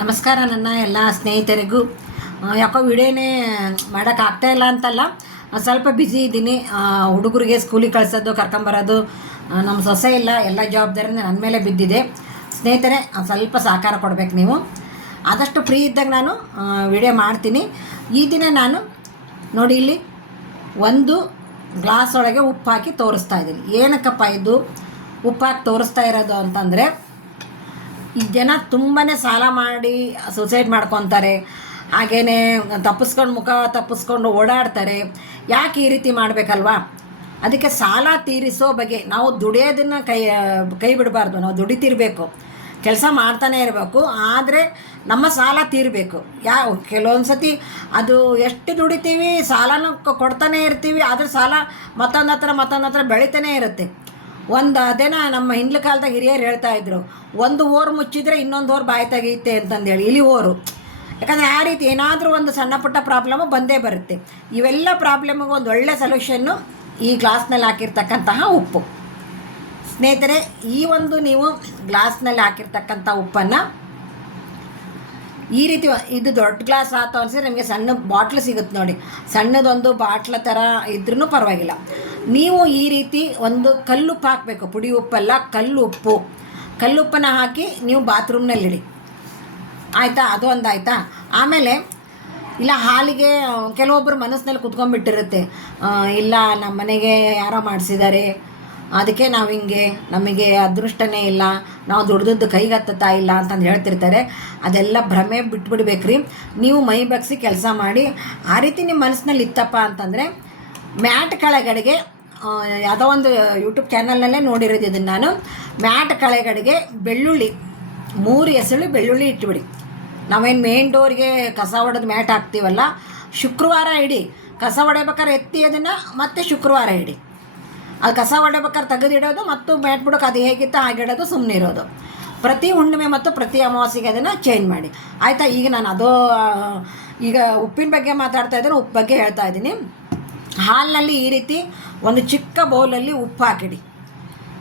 ನಮಸ್ಕಾರ ನನ್ನ ಎಲ್ಲ ಸ್ನೇಹಿತರಿಗೂ. ಯಾಕೋ ವಿಡಿಯೋನೇ ಮಾಡೋಕ್ಕಾಗ್ತಾ ಇಲ್ಲ ಅಂತಲ್ಲ. ಸ್ವಲ್ಪ ಬ್ಯುಸಿ ಇದ್ದೀನಿ. ಹುಡುಗರಿಗೆ ಸ್ಕೂಲಿಗೆ ಕಳಿಸೋದು ಕರ್ಕೊಂಬರೋದು ನಮ್ಮ ಸೊಸೆ ಇಲ್ಲ, ಎಲ್ಲ ಜವಾಬ್ದಾರಿನೇ ನನ್ನ ಮೇಲೆ ಬಿದ್ದಿದೆ. ಸ್ನೇಹಿತರೆ ಸ್ವಲ್ಪ ಸಹಕಾರ ಕೊಡಬೇಕು ನೀವು. ಆದಷ್ಟು ಫ್ರೀ ಇದ್ದಾಗ ನಾನು ವಿಡಿಯೋ ಮಾಡ್ತೀನಿ. ಈ ದಿನ ನಾನು ನೋಡಿ ಇಲ್ಲಿ ಒಂದು ಗ್ಲಾಸ್ ಒಳಗೆ ಉಪ್ಪು ಹಾಕಿ ತೋರಿಸ್ತಾ ಇದ್ದೀನಿ. ಏನಕ್ಕಪ್ಪ ಇದು? ಉಪ್ಪು ಹಾಕಿ ತೋರಿಸ್ತಾ ಇರೋದು ಅಂತಂದರೆ ಈ ಜನ ತುಂಬಾ ಸಾಲ ಮಾಡಿ ಸುಸೈಡ್ ಮಾಡ್ಕೊತಾರೆ. ಹಾಗೇನೆ ತಪ್ಪಿಸ್ಕೊಂಡು ಮುಖ ತಪ್ಪಿಸ್ಕೊಂಡು ಓಡಾಡ್ತಾರೆ. ಯಾಕೆ ಈ ರೀತಿ ಮಾಡಬೇಕಲ್ವಾ? ಅದಕ್ಕೆ ಸಾಲ ತೀರಿಸೋ ಬಗ್ಗೆ ನಾವು ದುಡಿಯೋದನ್ನು ಕೈ ಕೈ ಬಿಡಬಾರ್ದು. ನಾವು ದುಡಿತಿರಬೇಕು. ಕೆಲಸ ಮಾಡ್ತಾನೆ ಇರಬೇಕು. ಆದರೆ ನಮ್ಮ ಸಾಲ ತೀರಬೇಕು. ಯಾವ ಕೆಲವೊಂದು ಸತಿ ಅದು ಎಷ್ಟು ದುಡಿತೀವಿ, ಸಾಲನೂ ಕೊಡ್ತಾನೆ ಇರ್ತೀವಿ, ಆದರೆ ಸಾಲ ಮತ್ತೊಂದು ಹತ್ರ ಮತ್ತೊಂದು ಹತ್ರ ಬೆಳಿತಾನೆ ಇರುತ್ತೆ. ಒಂದು ಅದೇನ ನಮ್ಮ ಹಿಂದ್ಲ ಕಾಲದಾಗ ಹಿರಿಯರು ಹೇಳ್ತಾ ಇದ್ರು, ಒಂದು ಓರ್ ಮುಚ್ಚಿದ್ರೆ ಇನ್ನೊಂದು ಓರ್ ಬಾಯಿ ತೆಗೆಯುತ್ತೆ ಅಂತಂದೇಳಿ. ಇಲಿ ಓರು ಯಾಕಂದರೆ ಆ ರೀತಿ ಏನಾದರೂ ಒಂದು ಸಣ್ಣ ಪುಟ್ಟ ಪ್ರಾಬ್ಲಮು ಬಂದೇ ಬರುತ್ತೆ. ಇವೆಲ್ಲ ಪ್ರಾಬ್ಲಮ್ಗೆ ಒಂದು ಒಳ್ಳೆ ಸೊಲ್ಯೂಷನ್ನು ಈ ಗ್ಲಾಸ್ನಲ್ಲಿ ಹಾಕಿರ್ತಕ್ಕಂತಹ ಉಪ್ಪು. ಸ್ನೇಹಿತರೆ, ಈ ಒಂದು ನೀವು ಗ್ಲಾಸ್ನಲ್ಲಿ ಹಾಕಿರ್ತಕ್ಕಂಥ ಉಪ್ಪನ್ನು ಈ ರೀತಿ ಇದು ದೊಡ್ಡ ಗ್ಲಾಸ್ ಆಯ್ತು ಅನ್ಸಿದ್ರೆ ನಿಮಗೆ ಸಣ್ಣ ಬಾಟ್ಲ್ ಸಿಗುತ್ತೆ ನೋಡಿ. ಸಣ್ಣದೊಂದು ಬಾಟ್ಲ ಥರ ಇದ್ರೂ ಪರವಾಗಿಲ್ಲ. ನೀವು ಈ ರೀತಿ ಒಂದು ಕಲ್ಲುಪ್ಪು ಹಾಕಬೇಕು. ಪುಡಿ ಉಪ್ಪಲ್ಲ ಕಲ್ಲು ಉಪ್ಪು. ಕಲ್ಲುಪ್ಪನ್ನ ಹಾಕಿ ನೀವು ಬಾತ್ರೂಮ್ನಲ್ಲಿಡಿ. ಆಯಿತಾ? ಅದು ಒಂದು ಆಯಿತಾ ಆಮೇಲೆ ಇಲ್ಲ ಹಾಲಿಗೆ ಕೆಲವೊಬ್ಬರು ಮನಸ್ಸಿನಲ್ಲಿ ಕುತ್ಕೊಂಡ್ಬಿಟ್ಟಿರುತ್ತೆ. ಇಲ್ಲ ನಮ್ಮ ಮನೆಗೆ ಯಾರೋ ಮಾಡಿಸಿದ್ದಾರೆ. ಅದಕ್ಕೆ ನಾವು ಹಿಂಗೆ ನಮಗೆ ಅದೃಷ್ಟನೇ ಇಲ್ಲ, ನಾವು ದುಡ್ದದ್ದು ಕೈಗೆ ಹತ್ತುತ್ತಾ ಇಲ್ಲ ಅಂತಂದು ಹೇಳ್ತಿರ್ತಾರೆ. ಅದೆಲ್ಲ ಭ್ರಮೆ ಬಿಟ್ಬಿಡ್ಬೇಕ್ರಿ. ನೀವು ಮೈ ಬಗ್ಸಿ ಕೆಲಸ ಮಾಡಿ. ಆ ರೀತಿ ನಿಮ್ಮ ಮನಸ್ಸಿನಲ್ಲಿ ಇತ್ತಪ್ಪ ಅಂತಂದರೆ ಮ್ಯಾಟ್ ಕೆಳಗಡೆಗೆ ಯಾವುದೋ ಒಂದು ಯೂಟ್ಯೂಬ್ ಚಾನಲ್ನಲ್ಲೇ ನೋಡಿರೋದು ಇದನ್ನು ನಾನು. ಮ್ಯಾಟ್ ಕೆಳಗಡೆಗೆ ಬೆಳ್ಳುಳ್ಳಿ, ಮೂರು ಎಸಳು ಬೆಳ್ಳುಳ್ಳಿ ಇಟ್ಬಿಡಿ. ನಾವೇನು ಮೇನ್ ಡೋರ್ಗೆ ಕಸ ಹೊಡೆದು ಮ್ಯಾಟ್ ಹಾಕ್ತೀವಲ್ಲ, ಶುಕ್ರವಾರ ಇಡಿ. ಕಸ ಹೊಡೆಬೇಕಾದ್ರೆ ಎತ್ತಿ ಅದನ್ನು ಮತ್ತೆ ಶುಕ್ರವಾರ ಇಡಿ. ಅದು ಕಸ ಹೊಡೆಬೇಕಾದ್ರೆ ತೆಗೆದಿಡೋದು ಮತ್ತು ಬ್ಯಾಟ್ ಬಿಡೋಕೆ ಅದು ಹೇಗಿತ್ತು ಹಾಗಿಡೋದು ಸುಮ್ಮನೆ ಇರೋದು. ಪ್ರತಿ ಹುಣ್ಣಿಮೆ ಮತ್ತು ಪ್ರತಿ ಅಮಾವಾಸ್ಯೆಗೆ ಅದನ್ನು ಚೇಂಜ್ ಮಾಡಿ. ಆಯಿತಾ, ಈಗ ನಾನು ಅದು ಈಗ ಉಪ್ಪಿನ ಬಗ್ಗೆ ಮಾತಾಡ್ತಾ ಇದ್ದರೆ ಉಪ್ಪು ಬಗ್ಗೆ ಹೇಳ್ತಾ ಇದ್ದೀನಿ. ಹಾಲಿನಲ್ಲಿ ಈ ರೀತಿ ಒಂದು ಚಿಕ್ಕ ಬೌಲಲ್ಲಿ ಉಪ್ಪು ಹಾಕಿಡಿ.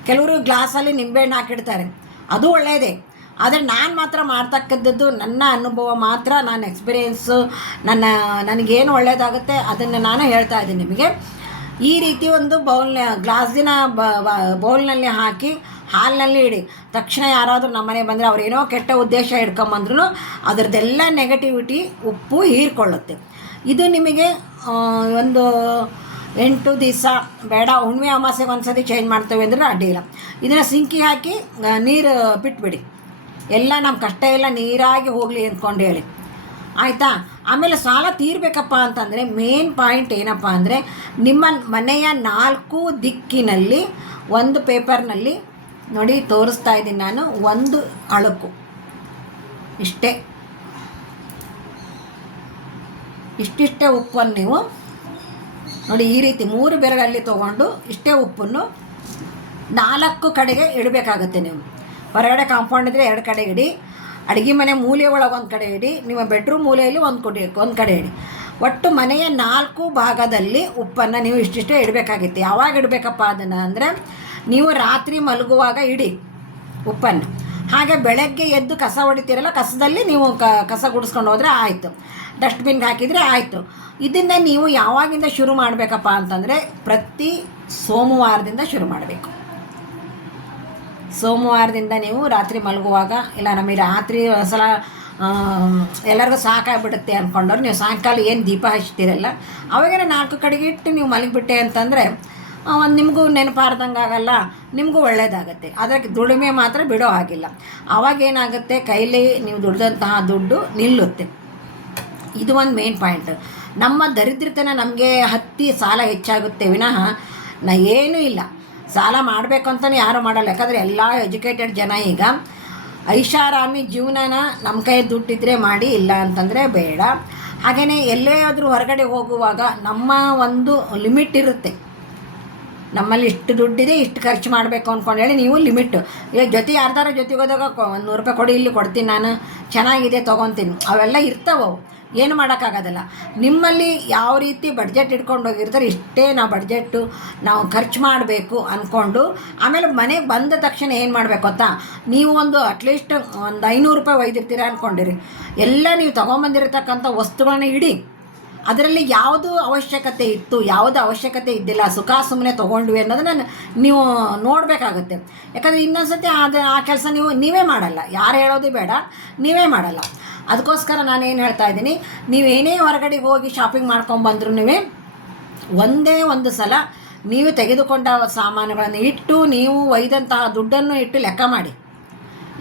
ಕೆಲವರು ಗ್ಲಾಸಲ್ಲಿ ನಿಂಬೆಹಣ್ಣು ಹಾಕಿಡ್ತಾರೆ. ಅದು ಒಳ್ಳೆಯದೇ ಆದರೆ ನಾನು ಮಾತ್ರ ಮಾಡ್ತಕ್ಕಂಥದ್ದು, ನನ್ನ ಅನುಭವ ಮಾತ್ರ ನಾನು ಎಕ್ಸ್ಪೀರಿಯೆನ್ಸು ನನ್ನ, ನನಗೇನು ಒಳ್ಳೆಯದಾಗುತ್ತೆ ಅದನ್ನು ನಾನು ಹೇಳ್ತಾ ಇದ್ದೀನಿ ನಿಮಗೆ. ಈ ರೀತಿ ಒಂದು ಬೌಲ್ನ ಗ್ಲಾಸಿನ ಬೌಲ್ನಲ್ಲಿ ಹಾಕಿ ಹಾಲಿನಲ್ಲಿ ಇಡಿ. ತಕ್ಷಣ ಯಾರಾದರೂ ನಮ್ಮನೆ ಬಂದರೆ ಅವ್ರೇನೋ ಕೆಟ್ಟ ಉದ್ದೇಶ ಇಟ್ಕೊಂಬಂದ್ರೂ ಅದರದ್ದೆಲ್ಲ ನೆಗೆಟಿವಿಟಿ ಉಪ್ಪು ಹೀರ್ಕೊಳ್ಳುತ್ತೆ. ಇದು ನಿಮಗೆ ಒಂದು ಎಂಟು ದಿವಸ ಬೇಡ, ಹುಣ್ಣಿಮೆ ಅಮಾಸೆಗೆ ಒಂದ್ಸತಿ ಚೇಂಜ್ ಮಾಡ್ತೇವೆ ಅಂದರೆ ಅಡ್ಡಿಲ್ಲ ಇದನ್ನು ಸಿಂಕಿ ಹಾಕಿ ನೀರು ಬಿಟ್ಬಿಡಿ. ಎಲ್ಲ ನಮ್ಮ ಕಷ್ಟ ಎಲ್ಲ ನೀರಾಗಿ ಹೋಗಲಿ ಅಂದ್ಕೊಂಡು ಹೇಳಿ. ಆಯಿತಾ? ಆಮೇಲೆ ಸಾಲ ತೀರಬೇಕಪ್ಪ ಅಂತಂದರೆ ಮೇನ್ ಪಾಯಿಂಟ್ ಏನಪ್ಪ ಅಂದರೆ ನಿಮ್ಮ ಮನೆಯ ನಾಲ್ಕು ದಿಕ್ಕಿನಲ್ಲಿ ಒಂದು ಪೇಪರ್ನಲ್ಲಿ ನೋಡಿ ತೋರಿಸ್ತಾ ಇದ್ದೀನಿ ನಾನು, ಒಂದು ಅಳುಕು. ಇಷ್ಟೇ. ಇಷ್ಟಿಷ್ಟೇ ಉಪ್ಪನ್ನು ನೀವು ನೋಡಿ ಈ ರೀತಿ ಮೂರು ಬೆರಳಲ್ಲಿ ತೊಗೊಂಡು ಇಷ್ಟೇ ಉಪ್ಪನ್ನು ನಾಲ್ಕು ಕಡೆಗೆ ಇಡಬೇಕಾಗುತ್ತೆ ನೀವು. ಹೊರಗಡೆ ಕಾಂಪೌಂಡ್ ಇದ್ದರೆ ಎರಡು ಕಡೆ ಇಡಿ. ಅಡುಗೆ ಮನೆ ಮೂಲೆ ಒಳಗೆ ಒಂದು ಕಡೆ ಇಡಿ, ನಿಮ್ಮ ಬೆಡ್ರೂಮ್ ಮೂಲೆಯಲ್ಲಿ ಒಂದು ಕೊಡಿ, ಒಂದು ಕಡೆ ಇಡಿ. ಒಟ್ಟು ಮನೆಯ ನಾಲ್ಕು ಭಾಗದಲ್ಲಿ ಉಪ್ಪನ್ನು ನೀವು ಇಷ್ಟಿಷ್ಟೇ ಇಡಬೇಕಾಗಿತ್ತು. ಯಾವಾಗ ಇಡಬೇಕಪ್ಪ ಅದನ್ನು ಅಂದರೆ, ನೀವು ರಾತ್ರಿ ಮಲಗುವಾಗ ಇಡಿ ಉಪ್ಪನ್ನು. ಹಾಗೆ ಬೆಳಗ್ಗೆ ಎದ್ದು ಕಸ ಹೊಡಿತೀರಲ್ಲ, ಕಸದಲ್ಲಿ ನೀವು ಕಸ ಗುಡಿಸ್ಕೊಂಡು ಹೋದರೆ ಆಯಿತು. ಡಸ್ಟ್ಬಿನ್ಗೆ ಹಾಕಿದರೆ ಆಯಿತು. ಇದನ್ನು ನೀವು ಯಾವಾಗಿಂದ ಶುರು ಮಾಡಬೇಕಪ್ಪ ಅಂತಂದರೆ, ಪ್ರತಿ ಸೋಮವಾರದಿಂದ ಶುರು ಮಾಡಬೇಕು. ಸೋಮವಾರದಿಂದ ನೀವು ರಾತ್ರಿ ಮಲಗುವಾಗ, ಇಲ್ಲ ನಮಗೆ ರಾತ್ರಿ ಸಲ ಎಲ್ಲರಿಗೂ ಸಾಕಾಗ್ಬಿಡುತ್ತೆ ಅಂದ್ಕೊಂಡವ್ರು ನೀವು ಸಾಯಂಕಾಲ ಏನು ದೀಪ ಹಚ್ತಿರಲ್ಲ, ಅವಾಗೇನೆ ನಾಲ್ಕು ಕಡೆಗೆ ಇಟ್ಟು ನೀವು ಮಲಗಿಬಿಟ್ಟೆ ಅಂತಂದರೆ ಒಂದು ನಿಮಗೂ ನೆನಪಾರ್ದಂಗೆ ಆಗಲ್ಲ, ನಿಮಗೂ ಒಳ್ಳೇದಾಗುತ್ತೆ. ಅದಕ್ಕೆ ದುಡಿಮೆ ಮಾತ್ರ ಬಿಡೋ ಹಾಗಿಲ್ಲ. ಅವಾಗ ಏನಾಗುತ್ತೆ, ಕೈಲಿ ನೀವು ದುಡ್ದಂತಹ ದುಡ್ಡು ನಿಲ್ಲುತ್ತೆ. ಇದು ಒಂದು ಮೇನ್ ಪಾಯಿಂಟ್ ನಮ್ಮ ದರಿದ್ರತನ ನಮಗೆ ಹತ್ತಿ ಸಾಲ ಹೆಚ್ಚಾಗುತ್ತೆ. ವಿನಃ ನಾ ಏನೂ ಇಲ್ಲ. ಸಾಲ ಮಾಡಬೇಕು ಅಂತಲೂ ಯಾರು ಮಾಡಲ್ಲ. ಯಾಕಂದರೆ ಎಲ್ಲ ಎಜುಕೇಟೆಡ್ ಜನ ಈಗ ಐಷಾರಾಮಿ ಜೀವನನ ನಮ್ಮ ಕೈ ದುಡ್ಡಿದ್ರೆ ಮಾಡಿ, ಇಲ್ಲ ಅಂತಂದರೆ ಬೇಡ. ಹಾಗೆಯೇ ಎಲ್ಲೇ ಆದರೂ ಹೊರಗಡೆ ಹೋಗುವಾಗ ನಮ್ಮ ಒಂದು ಲಿಮಿಟ್ ಇರುತ್ತೆ. ನಮ್ಮಲ್ಲಿ ಇಷ್ಟು ದುಡ್ಡಿದೆ, ಇಷ್ಟು ಖರ್ಚು ಮಾಡಬೇಕು ಅಂದ್ಕೊಂಡು ಹೇಳಿ ನೀವು ಲಿಮಿಟ್. ಈಗ ಜೊತೆ ಯಾರ್ದಾರ ಜೊತೆಗೆ ಹೋದಾಗ ಒಂದು ನೂರು ರೂಪಾಯಿ ಕೊಡಿ, ಇಲ್ಲಿ ಕೊಡ್ತೀನಿ ನಾನು. ಚೆನ್ನಾಗಿದೆ, ತೊಗೊತೀನಿ. ಅವೆಲ್ಲ ಇರ್ತಾವೆ ಅವು ಏನು ಮಾಡೋಕ್ಕಾಗೋದಿಲ್ಲ. ನಿಮ್ಮಲ್ಲಿ ಯಾವ ರೀತಿ ಬಡ್ಜೆಟ್ ಇಟ್ಕೊಂಡು ಹೋಗಿರ್ತಾರೆ ಇಷ್ಟೇ ನಾವು ಬಡ್ಜೆಟ್ಟು ನಾವು ಖರ್ಚು ಮಾಡಬೇಕು ಅಂದ್ಕೊಂಡು ಆಮೇಲೆ ಮನೆಗೆ ಬಂದ ತಕ್ಷಣ ಏನು ಮಾಡಬೇಕು ಗೊತ್ತಾ? ನೀವು ಒಂದು ಅಟ್ಲೀಸ್ಟ್ ಒಂದು ಐನೂರು ರೂಪಾಯಿ ಒಯ್ದಿರ್ತೀರ ಅಂದ್ಕೊಂಡಿರಿ ಎಲ್ಲ ನೀವು ತೊಗೊಂಬಂದಿರತಕ್ಕಂಥ ವಸ್ತುಗಳನ್ನ ಇಡಿ. ಅದರಲ್ಲಿ ಯಾವುದು ಅವಶ್ಯಕತೆ ಇತ್ತು, ಯಾವುದು ಅವಶ್ಯಕತೆ ಇದ್ದಿಲ್ಲ, ಸುಖ ಸುಮ್ಮನೆ ತೊಗೊಂಡ್ವಿ ಅನ್ನೋದನ್ನ ನೀವು ನೋಡಬೇಕಾಗುತ್ತೆ. ಯಾಕಂದರೆ ಇನ್ನೊಂದು ಸತಿ ಅದು ಆ ಕೆಲಸ ನೀವು ನೀವೇ ಮಾಡಲ್ಲ. ಯಾರು ಹೇಳೋದು ಬೇಡ, ನೀವೇ ಮಾಡಲ್ಲ. ಅದಕ್ಕೋಸ್ಕರ ನಾನೇನು ಹೇಳ್ತಾ ಇದ್ದೀನಿ ನೀವೇನೇ ಹೊರಗಡೆ ಹೋಗಿ ಶಾಪಿಂಗ್ ಮಾಡ್ಕೊಂಬಂದ್ರೂ ಒಂದೇ ಒಂದು ಸಲ ನೀವು ತೆಗೆದುಕೊಂಡ ಸಾಮಾನುಗಳನ್ನು ಇಟ್ಟು ನೀವು ಒಯ್ದಂತಹ ದುಡ್ಡನ್ನು ಇಟ್ಟು ಲೆಕ್ಕ ಮಾಡಿ.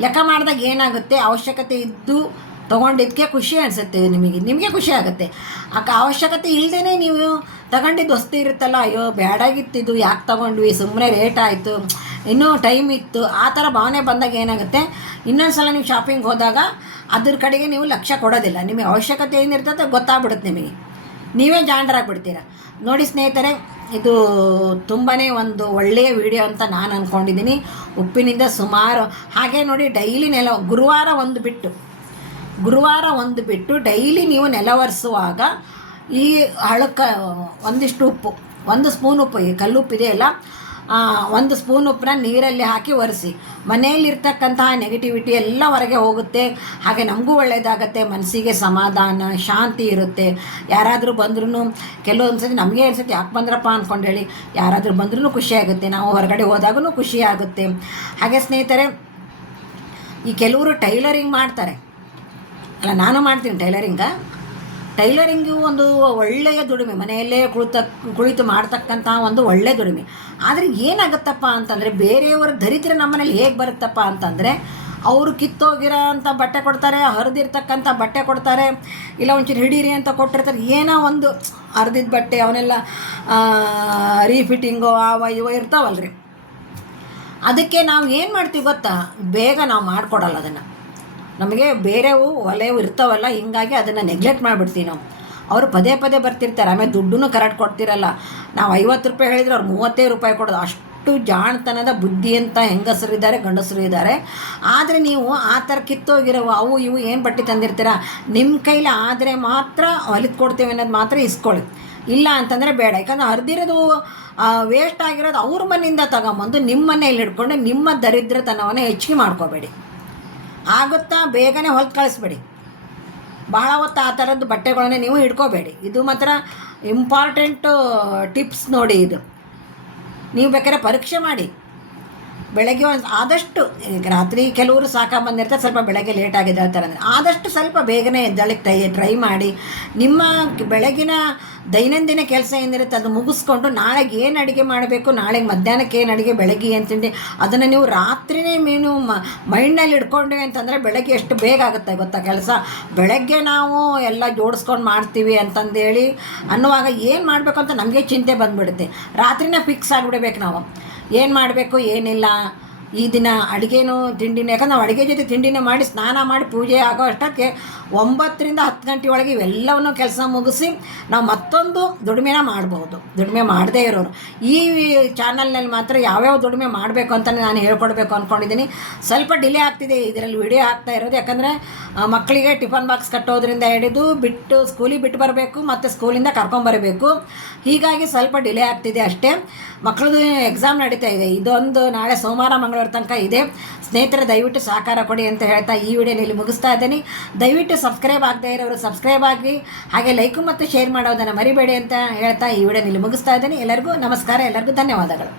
ಲೆಕ್ಕ ಮಾಡಿದಾಗ ಏನಾಗುತ್ತೆ? ಅವಶ್ಯಕತೆ ಇದ್ದು ತೊಗೊಂಡಿದ್ದಕ್ಕೆ ಖುಷಿ ಅನಿಸುತ್ತೆ ನಿಮಗೆ ನಿಮಗೆ ಖುಷಿ ಆಗುತ್ತೆ. ಆಕ ಅವಶ್ಯಕತೆ ಇಲ್ಲದೇ ನೀವು ತಗೊಂಡಿದ್ದು ವಸ್ತು ಇರುತ್ತಲ್ಲ, ಅಯ್ಯೋ ಬೇಡಾಗಿತ್ತಿದ್ದು ಯಾಕೆ ತಗೊಂಡ್ವಿ? ಸುಮ್ಮನೆ ರೇಟ್ ಆಯಿತು. ಇನ್ನೂ ಟೈಮ್ ಇತ್ತು. ಆ ಥರ ಭಾವನೆ ಬಂದಾಗ ಏನಾಗುತ್ತೆ? ಇನ್ನೊಂದು ಸಲ ನೀವು ಶಾಪಿಂಗ್ ಹೋದಾಗ ಅದ್ರ ಕಡೆಗೆ ನೀವು ಲಕ್ಷ್ಯ ಕೊಡೋದಿಲ್ಲ. ನಿಮಗೆ ಅವಶ್ಯಕತೆ ಏನಿರ್ತದೆ ಗೊತ್ತಾಗ್ಬಿಡುತ್ತೆ ನಿಮಗೆ. ನೀವೇ ಜಾಣರಾಗ್ಬಿಡ್ತೀರ? ನೋಡಿ ಸ್ನೇಹಿತರೆ ಇದು ತುಂಬಾ ಒಂದು ಒಳ್ಳೆಯ ವಿಡಿಯೋ ಅಂತ ನಾನು ಅಂದ್ಕೊಂಡಿದ್ದೀನಿ ಉಪ್ಪಿನಿಂದ ಸುಮಾರು ಹಾಗೆ ನೋಡಿ ಡೈಲಿ ನೆಲ ಗುರುವಾರ ಒಂದು ಬಿಟ್ಟು ಗುರುವಾರ ಒಂದು ಬಿಟ್ಟು ಡೈಲಿ ನೀವು ನೆಲ ಒರೆಸುವಾಗ ಈ ಹಳಕ ಒಂದಿಷ್ಟು ಉಪ್ಪು ಒಂದು ಸ್ಪೂನ್ ಉಪ್ಪು ಈ ಕಲ್ಲುಪ್ಪು ಇದೆಯಲ್ಲ ಆ, ಒಂದು ಸ್ಪೂನ್ ಉಪ್ಪನ್ನ ನೀರಲ್ಲಿ ಹಾಕಿ ಒರೆಸಿ. ಮನೆಯಲ್ಲಿರ್ತಕ್ಕಂತಹ ನೆಗೆಟಿವಿಟಿ ಎಲ್ಲ ಹೊರಗೆ ಹೋಗುತ್ತೆ. ಹಾಗೆ ನಮಗೂ ಒಳ್ಳೆಯದಾಗತ್ತೆ ಮನಸ್ಸಿಗೆ ಸಮಾಧಾನ, ಶಾಂತಿ ಇರುತ್ತೆ. ಯಾರಾದರೂ ಬಂದ್ರೂ ಕೆಲವೊಂದು ಸತಿ ನಮಗೆ ಅನ್ಸುತ್ತೆ, ಯಾಕೆ ಬಂದ್ರಪ್ಪ ಅಂದ್ಕೊಂಡು ಹೇಳಿ. ಯಾರಾದರೂ ಬಂದ್ರೂ ಖುಷಿಯಾಗುತ್ತೆ ನಾವು ಹೊರಗಡೆ ಹೋದಾಗೂ ಖುಷಿಯಾಗುತ್ತೆ ಹಾಗೆ ಸ್ನೇಹಿತರೆ, ಈ ಕೆಲವರು ಟೈಲರಿಂಗ್ ಮಾಡ್ತಾರೆ. ಅಲ್ಲ, ನಾನು ಮಾಡ್ತೀನಿ ಟೈಲರಿಂಗ. ಟೈಲರಿಂಗು ಒಂದು ಒಳ್ಳೆಯ ದುಡಿಮೆ, ಮನೆಯಲ್ಲೇ ಕುಳಿತ, ಕುಳಿತು ಮಾಡ್ತಕ್ಕಂಥ ಒಂದು ಒಳ್ಳೆಯ ದುಡಿಮೆ. ಆದರೆ ಏನಾಗುತ್ತಪ್ಪ ಅಂತಂದರೆ, ಬೇರೆಯವರು ದರಿದ್ರ ನಮ್ಮನೇಲಿ ಹೇಗೆ ಬರುತ್ತಪ್ಪ ಅಂತಂದರೆ, ಅವರು ಕಿತ್ತೋಗಿರೋ ಅಂಥ ಬಟ್ಟೆ ಕೊಡ್ತಾರೆ ಹರಿದಿರ್ತಕ್ಕಂಥ ಬಟ್ಟೆ ಕೊಡ್ತಾರೆ, ಇಲ್ಲ ಒಂಚೂರು ಹಿಡೀರಿ ಅಂತ ಕೊಟ್ಟಿರ್ತಾರೆ, ಏನೋ ಒಂದು ಹರಿದಿದ್ದ ಬಟ್ಟೆ, ಅವನ್ನೆಲ್ಲ ರೀಫಿಟ್ಟಿಂಗು, ಅವ ಇವ ಇರ್ತಾವಲ್ರಿ. ಅದಕ್ಕೆ ನಾವು ಏನು ಮಾಡ್ತೀವಿ ಗೊತ್ತಾ? ಬೇಗ ನಾವು ಮಾಡಿಕೊಡಲ್ಲ ಅದನ್ನು. ನಮಗೆ ಬೇರೆವು ಒಲೆವು ಇರ್ತಾವಲ್ಲ, ಹಿಂಗಾಗಿ ಅದನ್ನು ನೆಗ್ಲೆಕ್ಟ್ ಮಾಡಿಬಿಡ್ತೀವಿ ನಾವು. ಅವರು ಪದೇ ಪದೇ ಬರ್ತಿರ್ತಾರೆ, ಆಮೇಲೆ ದುಡ್ಡನ್ನು ಕರೆಕ್ಟ್ ಕೊಡ್ತಿರಲ್ಲ. ನಾವು ಐವತ್ತು ರೂಪಾಯಿ ಹೇಳಿದ್ರೆ ಅವ್ರು ಮೂವತ್ತೈದು ರೂಪಾಯಿ ಕೊಡೋದು. ಅಷ್ಟು ಜಾಣತನದ ಬುದ್ಧಿ ಅಂತ ಹೆಂಗಸರು ಇದ್ದಾರೆ, ಗಂಡಸರು ಇದ್ದಾರೆ. ಆದರೆ ನೀವು ಆ ಥರ ಕಿತ್ತೋಗಿರೋ ಅವು ಇವು ಏನು ಬಟ್ಟೆ ತಂದಿರ್ತೀರ? ನಿಮ್ಮ ಕೈಲಿ ಆದರೆ ಮಾತ್ರ ಹೊಲಿದು ಕೊಡ್ತೇವೆ ಅನ್ನೋದು ಮಾತ್ರ ಇಸ್ಕೊಳ್ಳಿ. ಇಲ್ಲ ಅಂತಂದರೆ ಬೇಡ. ಯಾಕಂದ್ರೆ ಹರಿದಿರೋದು ವೇಸ್ಟ್ ಆಗಿರೋದು ಅವ್ರ ಮನೆಯಿಂದ ತಗೊಂಬಂದು ನಿಮ್ಮ ಮನೆಯಲ್ಲಿ ಹಿಡ್ಕೊಂಡು ನಿಮ್ಮ ದರಿದ್ರತನವನ್ನು ಹೆಚ್ಚಿಗೆ ಮಾಡ್ಕೋಬೇಡಿ. ಆಗುತ್ತಾ ಬೇಗನೆ ಹೊಲ್ದು ಕಳಿಸ್ಬೇಡಿ. ಬಹಳ ಹೊತ್ತು ಆ ಥರದ್ದು ಬಟ್ಟೆಗಳನ್ನೇ ನೀವು ಹಿಡ್ಕೋಬೇಡಿ ಇದು ಮಾತ್ರ ಇಂಪಾರ್ಟೆಂಟು ಟಿಪ್ಸ್ ನೋಡಿ ಇದು. ನೀವು ಬೇಕಾದ್ರೆ ಪರೀಕ್ಷೆ ಮಾಡಿ. ಬೆಳಗ್ಗೆ ಒಂದು ಆದಷ್ಟು ರಾತ್ರಿ ಕೆಲವರು ಸಾಕಾ ಬಂದಿರ್ತಾರೆ, ಸ್ವಲ್ಪ ಬೆಳಗ್ಗೆ ಲೇಟ್ ಆಗಿದೆ ಅಂದರೆ ಆದಷ್ಟು ಸ್ವಲ್ಪ ಬೇಗನೆ ಎದ್ದಳಿಗೆ ಟೈ ಟ್ರೈ ಮಾಡಿ. ನಿಮ್ಮ ಬೆಳಗಿನ ದೈನಂದಿನ ಕೆಲಸ ಏನಿರುತ್ತೆ ಅದು ಮುಗಿಸ್ಕೊಂಡು ನಾಳೆಗೆ ಏನು ಅಡುಗೆ ಮಾಡಬೇಕು, ನಾಳೆಗೆ ಮಧ್ಯಾಹ್ನಕ್ಕೆ ಏನು ಅಡುಗೆ, ಬೆಳಗ್ಗೆ ತಿಂಡಿ, ಅದನ್ನು ನೀವು ರಾತ್ರಿನೇ ಮೀನು ಮೈಂಡ್ನಲ್ಲಿ ಇಟ್ಕೊಂಡ್ರಿ ಅಂತಂದರೆ ಬೆಳಗ್ಗೆ ಎಷ್ಟು ಬೇಗ ಆಗುತ್ತೆ ಗೊತ್ತಾ ಕೆಲಸ? ಬೆಳಗ್ಗೆ ನಾವು ಎಲ್ಲ ಜೋಡಿಸ್ಕೊಂಡು ಮಾಡ್ತೀವಿ ಅಂತಂದೇಳಿ ಅನ್ನುವಾಗ ಏನು ಮಾಡಬೇಕು ಅಂತ ನಮಗೆ ಚಿಂತೆ ಬಂದುಬಿಡುತ್ತೆ. ರಾತ್ರಿನೇ ಫಿಕ್ಸ್ ಆಗಿಬಿಡ್ಬೇಕು ನಾವು. ಏನು ಮಾಡಬೇಕು ಏನಿಲ್ಲ. ಈ ದಿನ ಅಡುಗೆನೂ, ತಿಂಡಿನೂ, ಯಾಕಂದ್ರೆ ನಾವು ಅಡುಗೆ ಜೊತೆ ತಿಂಡಿನೂ ಮಾಡಿ ಸ್ನಾನ ಮಾಡಿ ಪೂಜೆ ಆಗೋ ಅಷ್ಟಕ್ಕೆ ಒಂಬತ್ತರಿಂದ ಹತ್ತು ಗಂಟೆ ಒಳಗೆ ಇವೆಲ್ಲವನ್ನು ಕೆಲಸ ಮುಗಿಸಿ ನಾವು ಮತ್ತೊಂದು ದುಡಿಮೆನ ಮಾಡ್ಬೋದು. ದುಡಿಮೆ ಮಾಡದೇ ಇರೋರು. ಈ ಚಾನಲ್ನಲ್ಲಿ ಮಾತ್ರ ಯಾವ್ಯಾವ ದುಡಿಮೆ ಮಾಡಬೇಕು ಅಂತ ನಾನು ಹೇಳ್ಕೊಡ್ಬೇಕು ಅಂದ್ಕೊಂಡಿದ್ದೀನಿ ಸ್ವಲ್ಪ ಡಿಲೇ ಆಗ್ತಿದೆ, ಇದರಲ್ಲಿ ವಿಡಿಯೋ ಆಗ್ತಾ ಇರೋದು. ಯಾಕಂದರೆ ಮಕ್ಕಳಿಗೆ ಟಿಫನ್ ಬಾಕ್ಸ್ ಕಟ್ಟೋದ್ರಿಂದ ಹಿಡಿದು ಬಿಟ್ಟು ಸ್ಕೂಲಿಗೆ ಬಿಟ್ಟು ಬರಬೇಕು, ಮತ್ತು ಸ್ಕೂಲಿಂದ ಕರ್ಕೊಂಬರಬೇಕು ಹೀಗಾಗಿ ಸ್ವಲ್ಪ ಡಿಲೇ ಆಗ್ತಿದೆ ಅಷ್ಟೇ. ಮಕ್ಕಳದು ಎಕ್ಸಾಮ್ ನಡೀತಾ ಇದೆ. ಇದೊಂದು ನಾಳೆ ಸೋಮವಾರ ಮಂಗಳವಾರ ತನಕ ಇದೆ. ಸ್ನೇಹಿತರೆ, ದಯವಿಟ್ಟು ಸಹಕಾರ ಕೊಡಿ ಅಂತ ಹೇಳ್ತಾ ಈ ವಿಡಿಯೋನ ಇಲ್ಲಿ ಮುಗಿಸ್ತಾ ಇದ್ದೀನಿ. ದಯವಿಟ್ಟು ಸಬ್ಸ್ಕ್ರೈಬ್ ಆಗದೇ ಇರೋರು ಸಬ್ಸ್ಕ್ರೈಬ್ ಆಗಿ ಹಾಗೆ ಲೈಕು ಮತ್ತು ಶೇರ್ ಮಾಡೋದನ್ನು ಮರಿಬೇಡಿ ಅಂತ ಹೇಳ್ತಾ ಈ ವಿಡಿಯೋನ ಇಲ್ಲಿ ಮುಗಿಸ್ತಾ ಇದ್ದೀನಿ. ಎಲ್ಲರಿಗೂ ನಮಸ್ಕಾರ, ಎಲ್ಲರಿಗೂ ಧನ್ಯವಾದಗಳು.